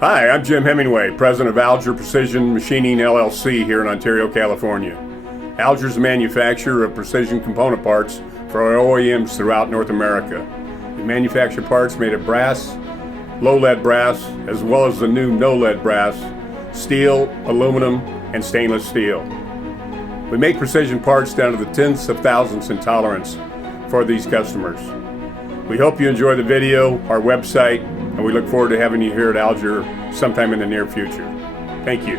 Hi, I'm Jim Hemingway, president of Alger Precision Machining, LLC here in Ontario, California. Alger is a manufacturer of precision component parts for OEMs throughout North America. We manufacture parts made of brass, low-lead brass, as well as the new no-lead brass, steel, aluminum, and stainless steel. We make precision parts down to the tens of thousands in tolerance for these customers. We hope you enjoy the video, our website, and we look forward to having you here at Alger sometime in the near future. Thank you.